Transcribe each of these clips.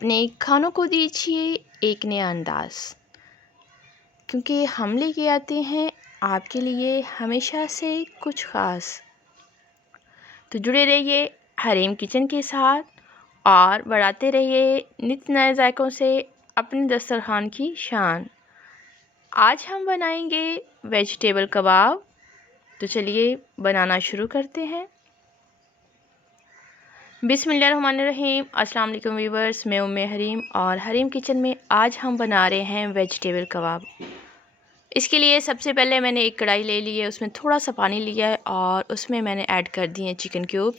अपने खानों को दीजिए एक नया अंदाज़, क्योंकि हम लेके आते हैं आपके लिए हमेशा से कुछ ख़ास। तो जुड़े रहिए हरीम किचन के साथ और बढ़ाते रहिए नित नए जायकों से अपने दस्तरखान की शान। आज हम बनाएंगे वेजिटेबल कबाब। तो चलिए बनाना शुरू करते हैं। बिस्मिल्लाहिर्रहमानिर्रहीम। अस्सलाम वालेकुम व्यूवर्स, मैं उम्मे हरीम और हरीम किचन में आज हम बना रहे हैं वेजिटेबल कबाब। इसके लिए सबसे पहले मैंने एक कढ़ाई ले ली है, उसमें थोड़ा सा पानी लिया है और उसमें मैंने ऐड कर दिए हैं चिकन क्यूब।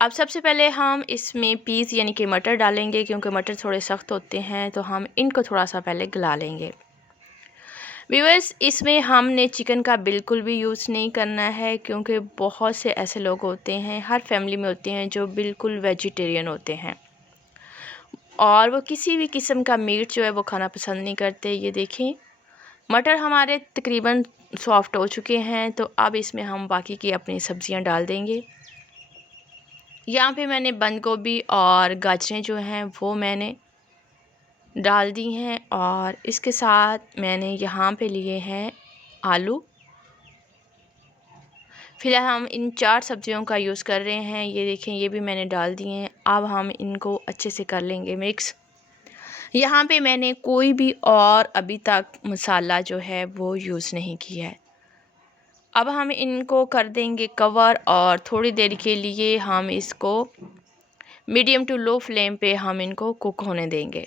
अब सबसे पहले हम इसमें पीस यानी कि मटर डालेंगे, क्योंकि मटर थोड़े सख्त होते हैं तो हम इनको थोड़ा सा पहले गला लेंगे। व्यूअर्स, इसमें हमने चिकन का बिल्कुल भी यूज़ नहीं करना है, क्योंकि बहुत से ऐसे लोग होते हैं, हर फैमिली में होते हैं, जो बिल्कुल वेजिटेरियन होते हैं और वो किसी भी किस्म का मीट जो है वो खाना पसंद नहीं करते। ये देखें, मटर हमारे तकरीबन सॉफ्ट हो चुके हैं। तो अब इसमें हम बाकी की अपनी सब्ज़ियां डाल देंगे। यहाँ पे मैंने बंद गोभी और गाजरें जो हैं वो मैंने डाल दी हैं और इसके साथ मैंने यहाँ पे लिए हैं आलू। फिलहाल हम इन 4 सब्जियों का यूज़ कर रहे हैं। ये देखें, ये भी मैंने डाल दिए हैं। अब हम इनको अच्छे से कर लेंगे मिक्स। यहाँ पे मैंने कोई भी और अभी तक मसाला जो है वो यूज़ नहीं किया है। अब हम इनको कर देंगे कवर और थोड़ी देर के लिए हम इसको मीडियम टू लो फ्लेम पे हम इनको कुक होने देंगे।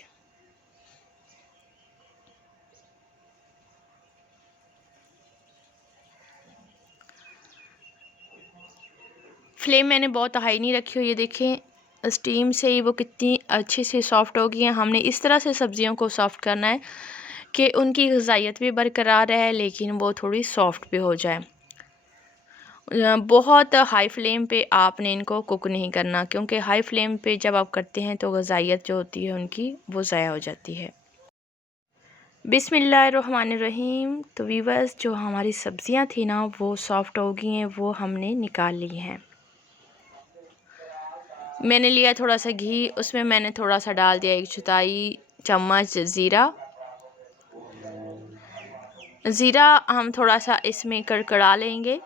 फ्लेम मैंने बहुत हाई नहीं रखी हो। ये देखें, स्टीम से ही वो कितनी अच्छी से सॉफ़्ट हो गई हैं। हमने इस तरह से सब्ज़ियों को सॉफ़्ट करना है कि उनकी ग़िज़ाइयत भी बरकरार रहे, लेकिन वो थोड़ी सॉफ़्ट भी हो जाए। बहुत हाई फ्लेम पे आपने इनको कुक नहीं करना, क्योंकि हाई फ्लेम पे जब आप करते हैं तो ग़िज़ाइयत जो होती है उनकी वो ज़ाया हो जाती है। बिस्मिल्लाहिर्रहमानिर्रहीम। तो व्यूअर्स, जो हमारी सब्ज़ियां थी ना वो सॉफ़्ट हो गई हैं, वो हमने निकाल ली हैं। मैंने लिया थोड़ा सा घी, उसमें मैंने थोड़ा सा डाल दिया 1 चौथाई चम्मच ज़ीरा। ज़ीरा हम थोड़ा सा इसमें कड़कड़ा लेंगे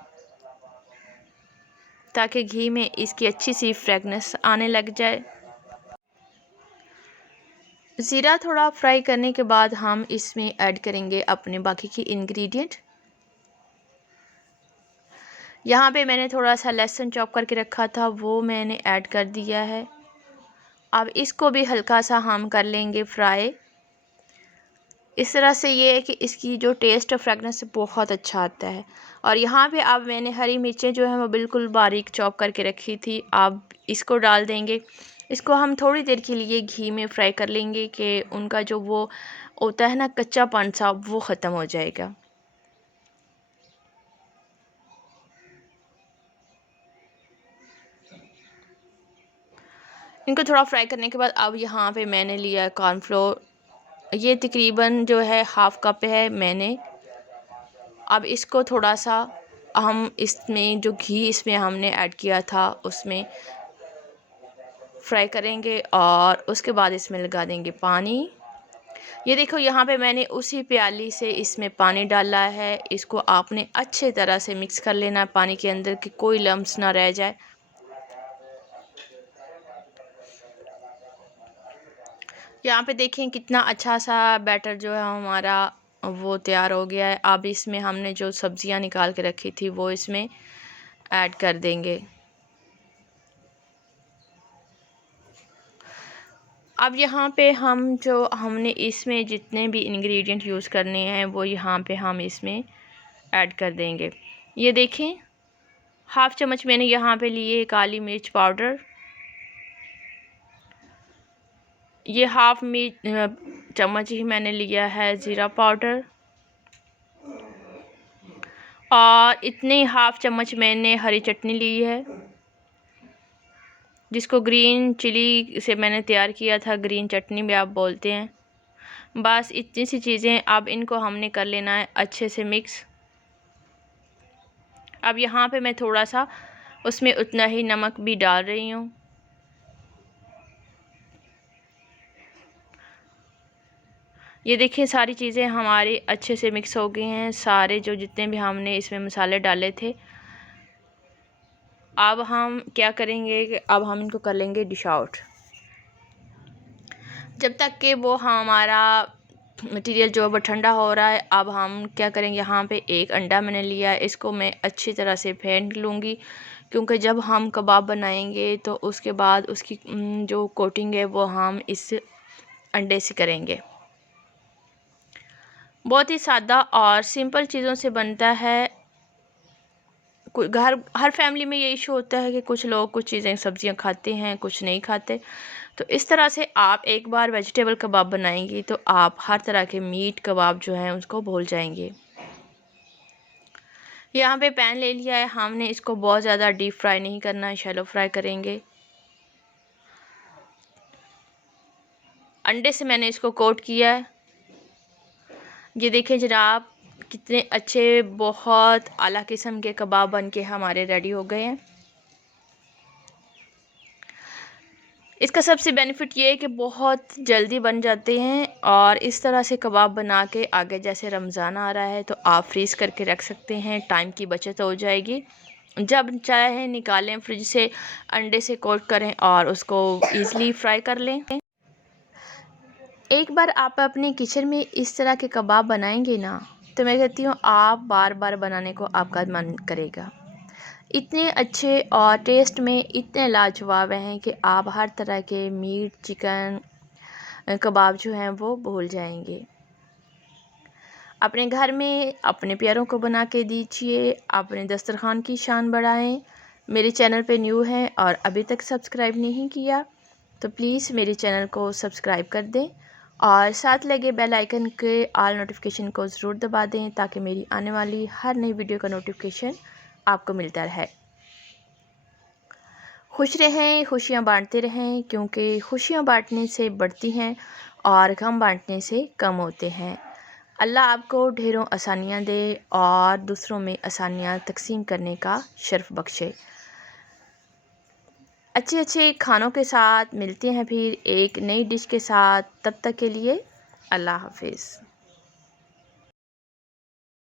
ताकि घी में इसकी अच्छी सी फ्रेगनेंस आने लग जाए। ज़ीरा थोड़ा फ्राई करने के बाद हम इसमें ऐड करेंगे अपने बाकी की इंग्रेडिएंट। यहाँ पे मैंने थोड़ा सा लहसुन चॉप करके रखा था, वो मैंने ऐड कर दिया है। अब इसको भी हल्का सा हम कर लेंगे फ्राई। इस तरह से ये है कि इसकी जो टेस्ट और फ्रेगनेंस बहुत अच्छा आता है। और यहाँ पे अब मैंने हरी मिर्चें जो हैं वो बिल्कुल बारीक चॉप करके रखी थी, अब इसको डाल देंगे। इसको हम थोड़ी देर के लिए घी में फ्राई कर लेंगे कि उनका जो वो होता है ना कच्चापन सा, वो ख़त्म हो जाएगा। इनको थोड़ा फ्राई करने के बाद अब यहाँ पे मैंने लिया कॉर्नफ्लोर। ये तकरीबन जो है हाफ़ कप है मैंने। अब इसको थोड़ा सा हम इसमें जो घी इसमें हमने ऐड किया था उसमें फ्राई करेंगे और उसके बाद इसमें लगा देंगे पानी। ये देखो, यहाँ पे मैंने उसी प्याली से इसमें पानी डाला है। इसको आपने अच्छे तरह से मिक्स कर लेना है पानी के अंदर, कि कोई लम्स ना रह जाए। यहाँ पे देखें कितना अच्छा सा बैटर जो है हमारा वो तैयार हो गया है। अब इसमें हमने जो सब्जियां निकाल के रखी थी वो इसमें ऐड कर देंगे। अब यहाँ पे हमने इसमें जितने भी इंग्रेडिएंट यूज़ करने हैं वो यहाँ पे हम इसमें ऐड कर देंगे। ये देखें, हाफ़ चम्मच मैंने यहाँ पे लिए काली मिर्च पाउडर। ये हाफ़ चम्मच ही मैंने लिया है ज़ीरा पाउडर और इतने हाफ़ चम्मच मैंने हरी चटनी ली है, जिसको ग्रीन चिली से मैंने तैयार किया था, ग्रीन चटनी भी आप बोलते हैं। बस इतनी सी चीज़ें, अब इनको हमने कर लेना है अच्छे से मिक्स। अब यहाँ पे मैं थोड़ा सा उसमें उतना ही नमक भी डाल रही हूँ। ये देखिए सारी चीज़ें हमारी अच्छे से मिक्स हो गई हैं, सारे जो जितने भी हमने इसमें मसाले डाले थे। अब हम क्या करेंगे कि अब हम इनको कर लेंगे डिश आउट, जब तक कि वो हमारा मटेरियल जो है वो ठंडा हो रहा है। अब हम क्या करेंगे, यहाँ पे एक अंडा मैंने लिया है, इसको मैं अच्छी तरह से फेंट लूँगी, क्योंकि जब हम कबाब बनाएंगे तो उसके बाद उसकी जो कोटिंग है वो हम इस अंडे से करेंगे। बहुत ही सादा और सिंपल चीज़ों से बनता है। हर फैमिली में ये इशू होता है कि कुछ लोग कुछ चीज़ें सब्जियां खाते हैं, कुछ नहीं खाते। तो इस तरह से आप एक बार वेजिटेबल कबाब बनाएंगी तो आप हर तरह के मीट कबाब जो हैं उसको भूल जाएंगे। यहाँ पे पैन ले लिया है, हमने इसको बहुत ज़्यादा डीप फ्राई नहीं करना है, शैलो फ्राई करेंगे। अंडे से मैंने इसको कोट किया है। ये देखें जनाब, कितने अच्छे बहुत आला किस्म के कबाब बन के हमारे रेडी हो गए हैं। इसका सबसे बेनिफिट ये है कि बहुत जल्दी बन जाते हैं, और इस तरह से कबाब बना के आगे जैसे रमज़ान आ रहा है तो आप फ्रीज़ करके रख सकते हैं, टाइम की बचत हो जाएगी। जब चाहे निकालें फ्रिज से, अंडे से कोट करें और उसको ईज़िली फ्राई कर लें। एक बार आप अपने किचन में इस तरह के कबाब बनाएंगे ना, तो मैं कहती हूँ आप बार बार बनाने को आपका मन करेगा। इतने अच्छे और टेस्ट में इतने लाजवाब हैं कि आप हर तरह के मीट, चिकन, कबाब जो हैं वो भूल जाएंगे। अपने घर में अपने प्यारों को बना के दीजिए, अपने दस्तरखान की शान बढ़ाएं। मेरे चैनल पे न्यू हैं और अभी तक सब्सक्राइब नहीं किया तो प्लीज़ मेरे चैनल को सब्सक्राइब कर दें, और साथ लगे बेल आइकन के ऑल नोटिफिकेशन को ज़रूर दबा दें, ताकि मेरी आने वाली हर नई वीडियो का नोटिफिकेशन आपको मिलता रहे। खुश रहें, खुशियाँ बांटते रहें, क्योंकि खुशियाँ बांटने से बढ़ती हैं और गम बांटने से कम होते हैं। अल्लाह आपको ढेरों आसानियाँ दे और दूसरों में आसानियाँ तकसीम करने का शर्फ बख्शे। अच्छे अच्छे खानों के साथ मिलते हैं फिर एक नई डिश के साथ। तब तक के लिए अल्लाह हाफिज़।